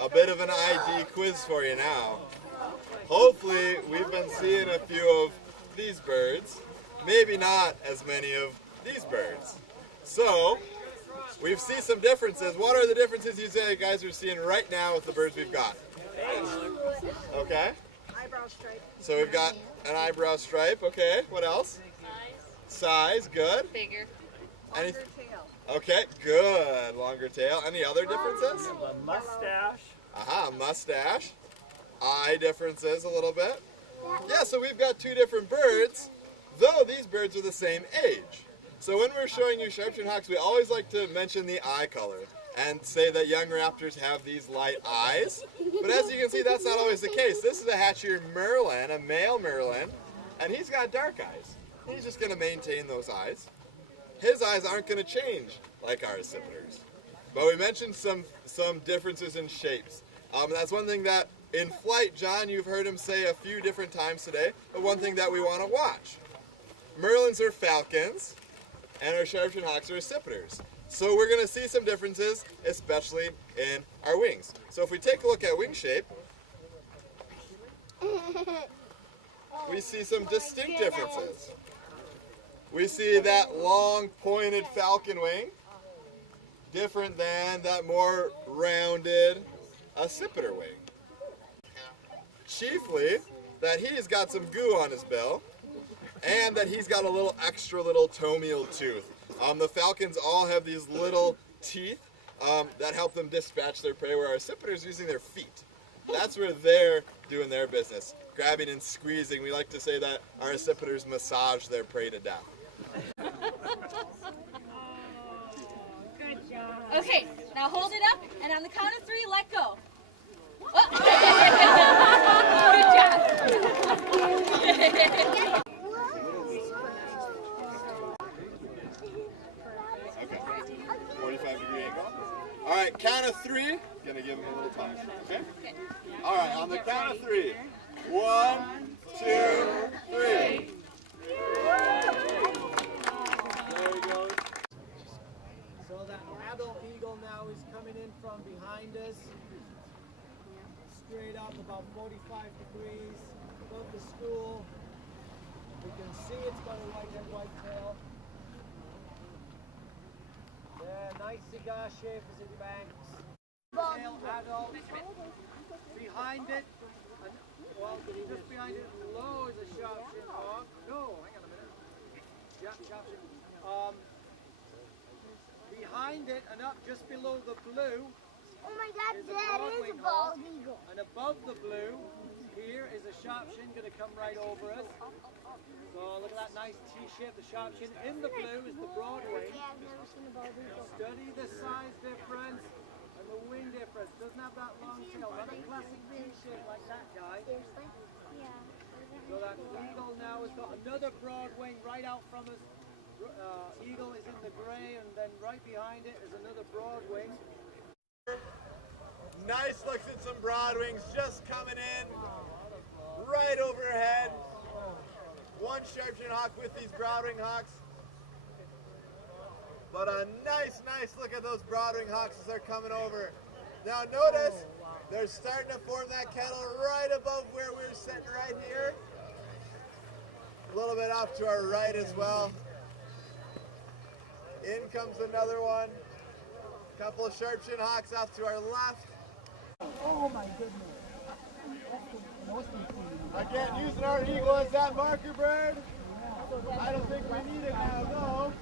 a bit of an ID quiz for you now. Hopefully, we've been seeing a few of these birds, maybe not as many of these birds. So, we've seen some differences. What are the differences you say you guys are seeing right now with the birds we've got? Okay. Eyebrow stripe. So we've got an eyebrow stripe. Okay. What else? Size. Good. Bigger. Any? Longer tail. Okay. Good. Longer tail. Any other differences? A mustache. Aha. Mustache. Eye differences a little bit. Yeah. So we've got two different birds, though these birds are the same age. So when we're showing you sharpshin hawks, we always like to mention the eye color and say that young raptors have these light eyes. But as you can see, that's not always the case. This is a Hatchier Merlin, a male Merlin, and he's got dark eyes. He's just going to maintain those eyes. His eyes aren't going to change like our accipiters. But we mentioned some differences in shapes. That's one thing that in flight, John, you've heard him say a few different times today, but one thing that we want to watch. Merlins are falcons, and our sharpshin hawks are accipiters. So we're going to see some differences, especially in our wings. So if we take a look at wing shape, we see some distinct differences. We see that long pointed falcon wing, different than that more rounded accipiter wing. Chiefly that he's got some goo on his bill, and that he's got a little extra little toenail tooth. The falcons all have these little teeth that help them dispatch their prey, where our accipiters are using their feet. That's where they're doing their business, grabbing and squeezing. We like to say that our accipiters massage their prey to death. Good job. Okay, now hold it up, and on the count of 3, let go. Oh. Good job. Okay, 45-degree angle. All right, count of 3. Gonna give him a little touch, okay? All right, on the count of 3. 1, 2, 3. There he goes. So that adult eagle now is coming in from behind us. Straight up about 45 degrees above the school. We can see it's got a white head, white tail. Yeah, nice cigar shape as it banks. Male adult. Behind it, and, well, just behind it, low is a sharpshin hawk. No, hang on a minute. Yeah, sharpshin. Behind it and up just below the blue. Oh my God, Is a that is Broadway a bald hawk. eagle. And above the blue, here is a sharpshin going to come right over us. So look at that nice T-shape, the sharpshin. In the blue is the Broadway. Yeah, I've never seen a bald eagle. Study the size difference and the wing difference. Doesn't have that long tail, not a classic T-shape like that guy. Seriously? Yeah. So that eagle now has got another broad wing right out from us. Eagle is in the gray, and then right behind it is another broad wing. Nice looks at some broad wings just coming in right overhead. One sharpshin hawk with these broadwing hawks. But a nice look at those broadwing hawks as they're coming over. Now notice they're starting to form that kettle right above where we're sitting right here. A little bit off to our right as well. In comes another one. Couple of sharpshin hawks off to our left. Oh my goodness. Again, using our eagle as that marker bird. I don't think we need it now, though.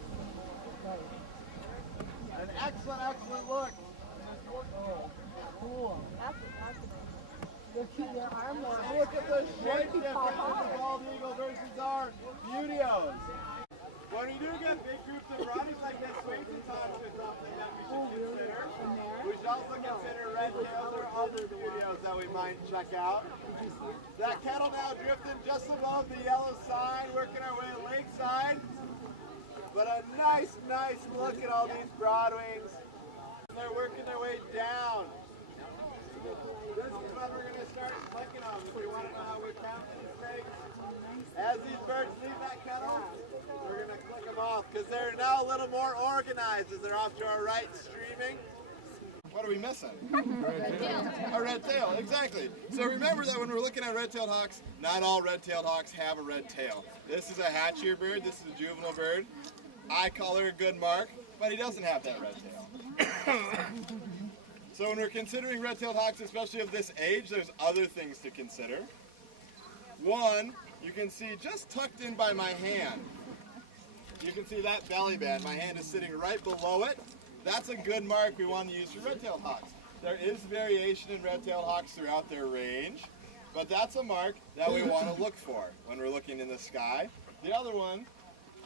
An excellent look. Cool. Their arm more. Look at the shape difference of the bald eagle versus our Beautios. When we do get big groups of broadies like this, Swayze talks is something that we should consider. We should also consider red tails or other Beautios that we might check out. That kettle now drifting just above the yellow sign, working our way lakeside. But a nice look at all these broadwings. They're working their way down. This is when we're going to start clicking them if we want to know how we're counting these things. As these birds leave that kettle, we're going to click them off because they're now a little more organized as they're off to our right streaming. What are we missing? A red tail, exactly. So remember that when we're looking at red-tailed hawks, not all red-tailed hawks have a red tail. This is a hatchier bird, this is a juvenile bird. Eye color, good mark, but he doesn't have that red tail. So when we're considering red-tailed hawks, especially of this age, there's other things to consider. One, you can see just tucked in by my hand, you can see that belly band. My hand is sitting right below it. That's a good mark we want to use for red-tailed hawks. There is variation in red-tailed hawks throughout their range, but that's a mark that we want to look for when we're looking in the sky. The other one,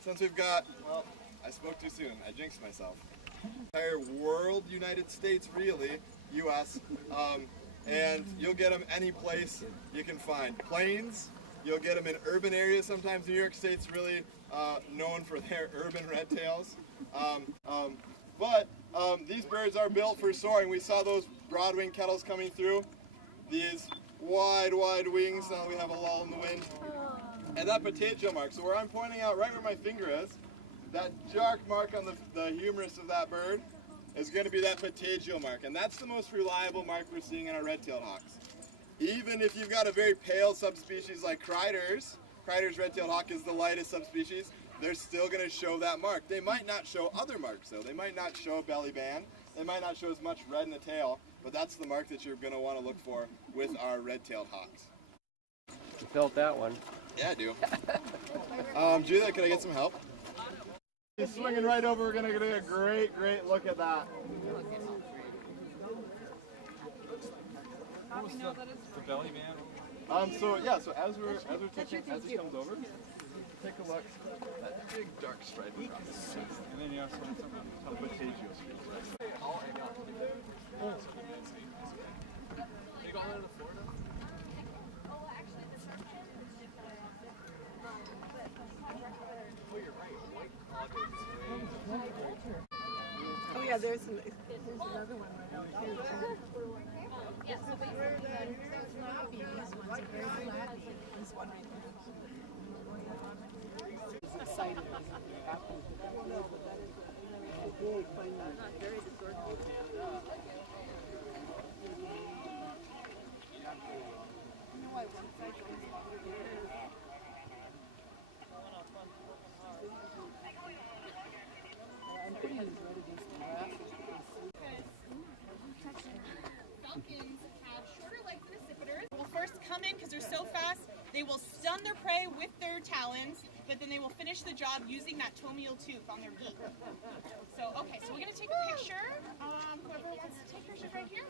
since we've got, well, I spoke too soon. I jinxed myself. Entire world, United States, really, U.S., and you'll get them any place you can find. Plains, you'll get them in urban areas. Sometimes New York State's really known for their urban red tails. But these birds are built for soaring. We saw those broad-winged kettles coming through. These wide wings. Now we have a lull in the wind. And that patagial mark. So where I'm pointing out, right where my finger is, that dark mark on the humerus of that bird is going to be that patagial mark. And that's the most reliable mark we're seeing in our red-tailed hawks. Even if you've got a very pale subspecies like Kreider's red-tailed hawk is the lightest subspecies, they're still going to show that mark. They might not show other marks though. They might not show a belly band. They might not show as much red in the tail, but that's the mark that you're going to want to look for with our red-tailed hawks. You felt that one. Yeah, I do. Julia, can I get some help? He's swinging right over. We're going to get a great look at that. The belly band. So as he comes over, take a look. That big dark stripe across his chest. And then you have something on The patagial stripe. You got one in Florida? Oh yeah, there's another one right out here too. Yes, so These ones are very flat. This one right there. It's a sight of it. Very disorganized. You know why one side goes longer than the other? I'm putting his right against the grass. Falcons have shorter legs than accipiters. Will first come in because they're so fast. They will stun their prey with their talons, but then they will finish the job using that tomial tooth on their beak. So, okay, so we're gonna take a picture. Whoever wants to take pictures right here,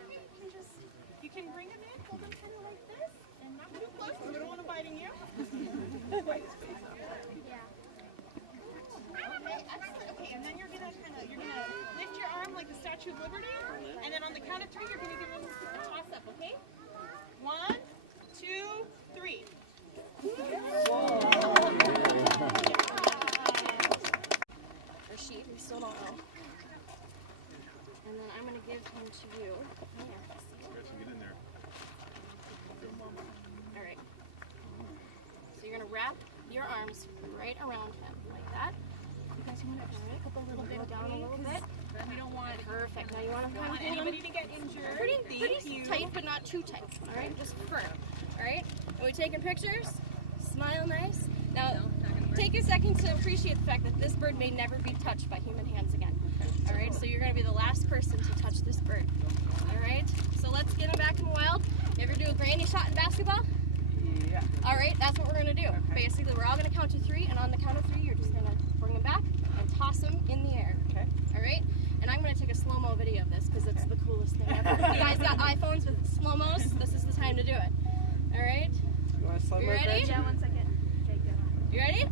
you can bring them in, hold them kind of like this, and not too close because we don't want them biting you. Okay, excellent. Okay, and then you're gonna lift your arm like the Statue of Liberty, and then on the count of 3, you're gonna give them a toss up. Okay? 1, 2, 3. Or she, we still don't know. And then I'm gonna give him to you. Get in there. Alright. So you're gonna wrap your arms right around him, like that. You guys want to pick up a little bit down a little bit? We don't want Perfect. Now you want to kind of hold anybody him to get injured. pretty tight, but not too tight. Alright, just firm. Alright? Are we taking pictures? Smile nice. Now, take a second to appreciate the fact that this bird may never be touched by human hands again. Alright, so you're going to be the last person to touch this bird. Alright, so let's get him back in the wild. You ever do a granny shot in basketball? Yeah. Alright, that's what we're going to do. Okay. Basically, we're all going to count to 3, and on the count of 3, you're just going to bring him back and toss him in the air. Okay. Alright? And I'm going to take a slow-mo video of this because it's the coolest thing ever. If you guys got iPhones with slow-mos, this is the time to do it. Alright? You want to slow You ready? Yeah, 1 second. Okay, good. You ready?